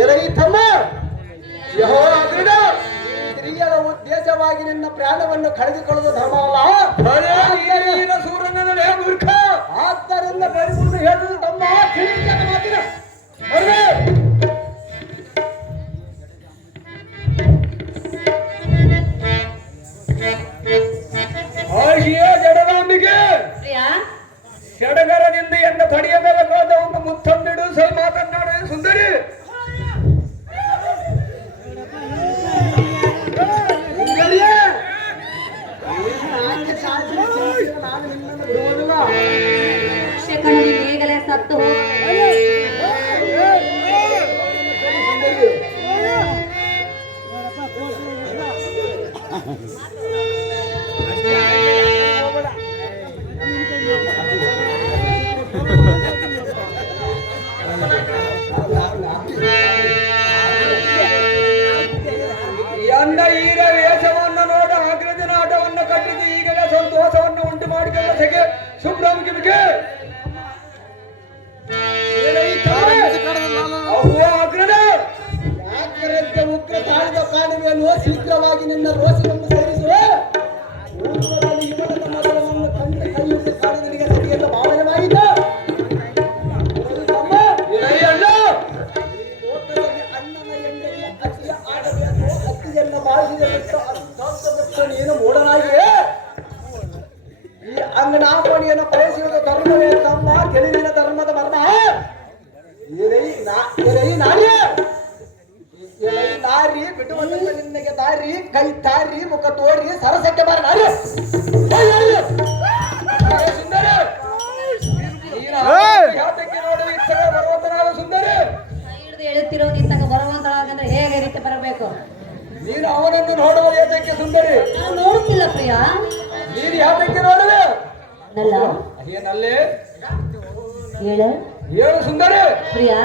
ಎಲೈತಮ್ಮ ಸ್ತ್ರೀಯರ ಉದ್ದೇಶವಾಗಿ ನಿನ್ನ ಪ್ರಾಣವನ್ನು ಕಳೆದುಕೊಳ್ಳುವ ಧರ್ಮವಲ್ಲ. ಸೂರ್ಯನೇ ಮೂರ್ಖ. ಆದ್ದರಿಂದ ಬೆಳೆಸುವುದು ಹೇಳುವುದು ತಮ್ಮ ಮಾತಿನ ಜಡಗಾಂಬಿಗೆ ಸಡಗರದಿಂದ ಎನ್ನ ತಡೆಯ ಮೇಲೆ ಕ್ರೋಧವನ್ನು ಮುತ್ತೊಂದಿಡು ಸೈ ಮಾತನಾಡುವ ಸುಂದರಿ. ನಾನು ನಿನ್ನನ್ನು ಬಿಡುವುದಿಲ್ಲ. ಈಗಲೇ ಸತ್ತು ಎನ್ನ ಈರ ವೇಷವನ್ನು ನೋಡ ಅಗ್ರದಿನ ಆಟವನ್ನು ಕಟ್ಟಿದ್ದು ಈಗಲೇ ಸಂತೋಷವನ್ನು ಉಂಟು ಮಾಡಿಕೊಳ್ಳ ಸುಬ್ರಹ್ಮಣ್ಯಕ್ಕೆ ಉಗ್ರ ತಾಳಿದ ಕಾಣುವೆನು. ಶೀಘ್ರವಾಗಿ ನಿನ್ನ ರೋಷವನ್ನು ಸೇರಿಸುವೆ. ಇವನ ಮಗಳನ್ನು ಕಂಡ ಕೈಯಲ್ಲಿ ಕಾಣುವನಿಗೆ ಸರಿಯಲ್ಲ ಭಾವನವಾಗಿದೆ. ಅಣ್ಣನ ಎಂಡೆಗೆ ಅತಿಯ ಆಡಬೇಕು. ಅತಿಯನ್ನು ಬಾಳಿಸಿದ ನೀನು ಮೂಢನಾಗಿಯೇ ಈ ಅಂಗನಾಪಣಿಯನ್ನು ಬಯಸುವುದು ಧರ್ಮವೇ ತಮ್ಮ ಗೆಲುವಿನ ಧರ್ಮದ ಮರ್ಮ. ನಾರಿ ಬಿಟ್ಟು ಬಂದ ನಿನ್ನಗೆ ದಾರಿ ಕೈ ತಾರಿ ಮುಖ ತೋರಿ ಸರಸಕ್ಕೆ ಬಾರ ನಾರಿ ಸುಂದರ ನೋಡಲು ಇತ್ತ ಬರುವಂತನಾದ ಸುಂದರ ಹೇಳುತ್ತಿರೋ ನಿಂತಾಗ ಬರುವಂತಳಾಗಂದ್ರೆ ಹೇಗೆ ರೀತಿ ಬರಬೇಕು? ನೀನು ಅವನನ್ನು ನೋಡುವ ಏತಕ್ಕೆ ಸುಂದರಿ? ನಾನು ನೋಡುತ್ತಿಲ್ಲ ಪ್ರಿಯಾ. ನೀನು ಯಾತಕ್ಕೆ ನೋಡುವೆ? ನಲ್ಲ ಏನಲ್ಲೇ ಹೇಳು ಹೇಳು ಸುಂದರಿ. ಪ್ರಿಯಾ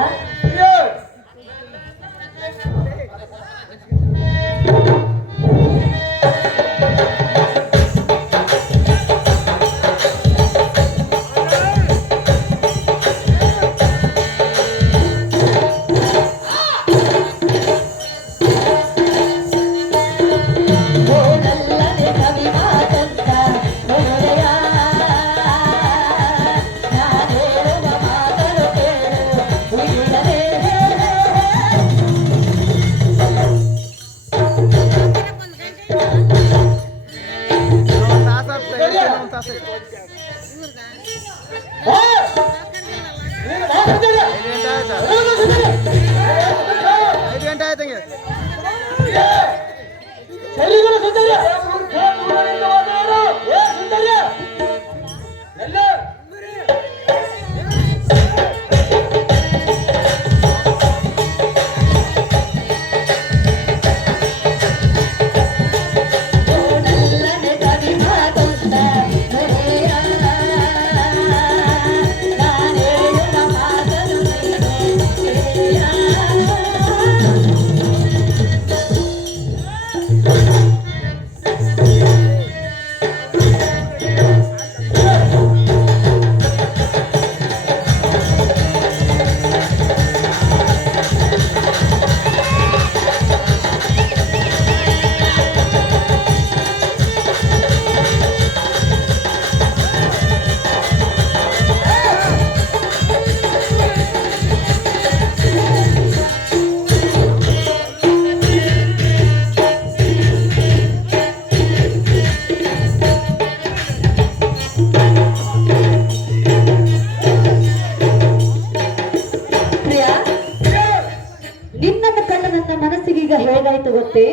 ಹೇಗಾಯ್ತು ಗೊತ್ತೇ?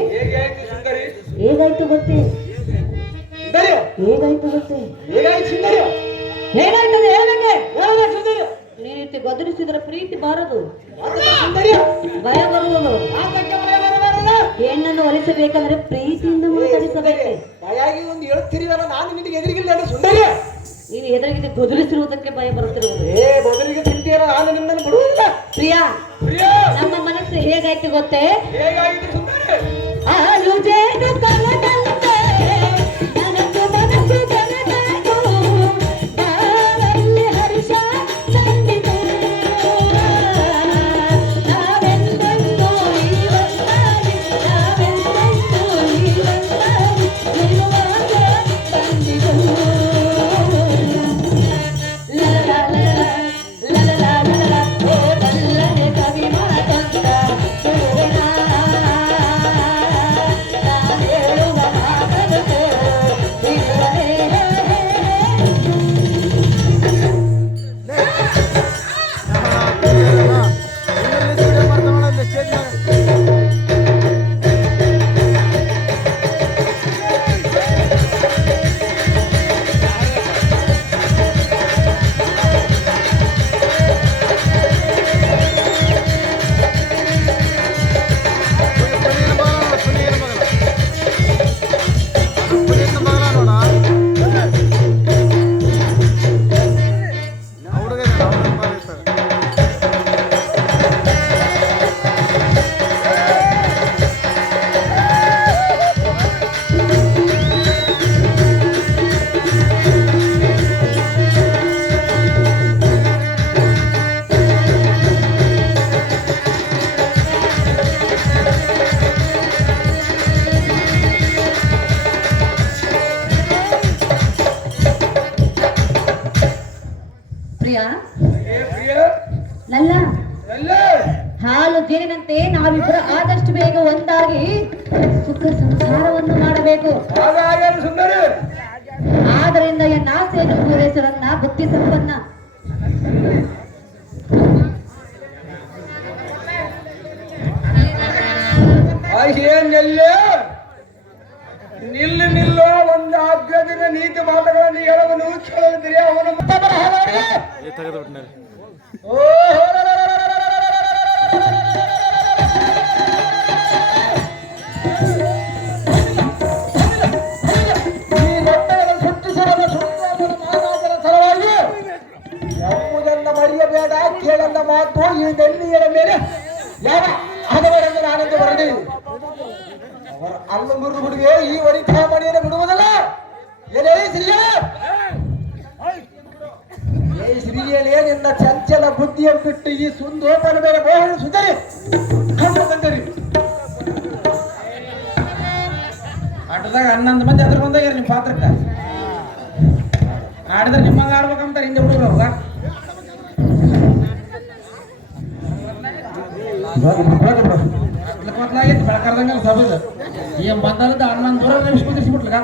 ಹೇಗಾಯ್ತು ಗೊತ್ತೇ? ಹೇಗಾಯ್ತು ಗೊತ್ತೇ? ಹೇಗಾಯ್ತದೆ ಹೇಳಕ್ಕೆ ನೀನು ಗದರಿಸಿದ್ರೆ ಪ್ರೀತಿ ಬಾರದು, ಭಯ ಬರುವುದು. ಹೆಣ್ಣನ್ನು ಒಲಿಸಬೇಕಂದ್ರೆ ಪ್ರೀತಿಯಿಂದ ಮಾತಾಡಿಸಬೇಕು. ಒಂದು ಹೇಳ್ತಿರಿವಲ್ಲ, ನಾನು ನಿನಗೆ ಎದುರಿಗಿಲ್ಲ ಸುಂದರಿ. ನೀನು ಎದುರಿಗೆ ಗದರಿಸಿರುವುದಕ್ಕೆ ಭಯ ಬರುತ್ತಿರುವುದು. ಬದಲಿಗೆ ತಿಂತೀರ, ನಾನು ನಿನ್ನನ್ನು ಬಿಡುವುದಿಲ್ಲ. ಪ್ರಿಯಾ, ನಮ್ಮ ಮನಸ್ಸು ಹೇಗಾಯ್ತು ಗೊತ್ತೇ? ಹೇಗಾಯ್ತು ಸುಂದರಿ? ಆಲುಜೇನು ಕಲದಂತೆ ನನಗೆ ಮನಸ್ಸು ಬೆರೆದಾಯ್ತು, ಬಾಳಲ್ಲಿ ಹರ್ಷ ತಂದಿತು. ನಾವೆಂದೊಂದು ಹಾಲು ಜೇನಿನಂತೆ ನಾವಿಬ್ಬರು ಆದಷ್ಟು ಬೇಗ ಒಂದಾಗಿ ಸುಖ ಸಂಸಾರವನ್ನು ಮಾಡಬೇಕು. ಹಾಗಾಗಲು ಸುಂದರಿ ಆದ್ದರಿಂದ ಎನ್ನ ಆಸೆಯನ್ನು ಪೂರೈಸಲನ್ನ ಬುದ್ಧಿ ಸಂಪನ್ನ. ಏನೆಲ್ಲೇ ನಿಲ್ಲೋ ಒಂದು ಅಗ್ಗದಿನ ನೀತಿ ಮಾತುಗಳನ್ನು ಹೇಳವನು ಕೇಳಿದ್ರೆ ಅವನು ಎಂಬುದನ್ನ ಮರೆಯಬೇಡ. ಕೇಳಲ್ಲ ಮಾತು ಈ ಗಣ್ಣಿಯರ ಮೇಲೆ ಯಾವ ಹಣವರೆಂದು ನಾನೆಂದು ಬರಲಿ. ಅವರ ಅಲ್ಲ ಮುರಿದು ಬಿಡುವೆ ಈ ವನಿತಾ ಮಣಿಯನ್ನು ಬಿಡುವುದಲ್ಲ. ಏನೇ ಶ್ರೀಯಲೇ ನಿನ್ನ ಚಂಚಲ ಬುದ್ಧಿಯನ್ನು ಬಿಟ್ಟು ಈ ಸುಂದೋಪನ ಮೇಲೆ ಮೋಹನ ಸುಂದರಿ ಕಂಡು ಬಂದರಿ. ಆಟದಾಗ 11 ಮಂದಿ ಅದ್ರ ಬಂದಾಗ ನಿಮ್ಮ ಪಾತ್ರಕ್ಕ ಆಡಿದ್ರೆ ನಿಮ್ಮಂಗ ಆಡ್ಬೇಕಂತಾರೆ ಹಿಂದೆ ಹುಡುಗರು ಅವ್ರ ಮೊದಲಾಗಿತ್ತು ಬೆಳಕರ್ದಂಗ ಸಬದು ಏನ್ ಬಂದಲ್ಲದ 11 ದೂರ ನಿಮಿಷ ಕುದಿಸ್ಬಿಟ್ಲಗ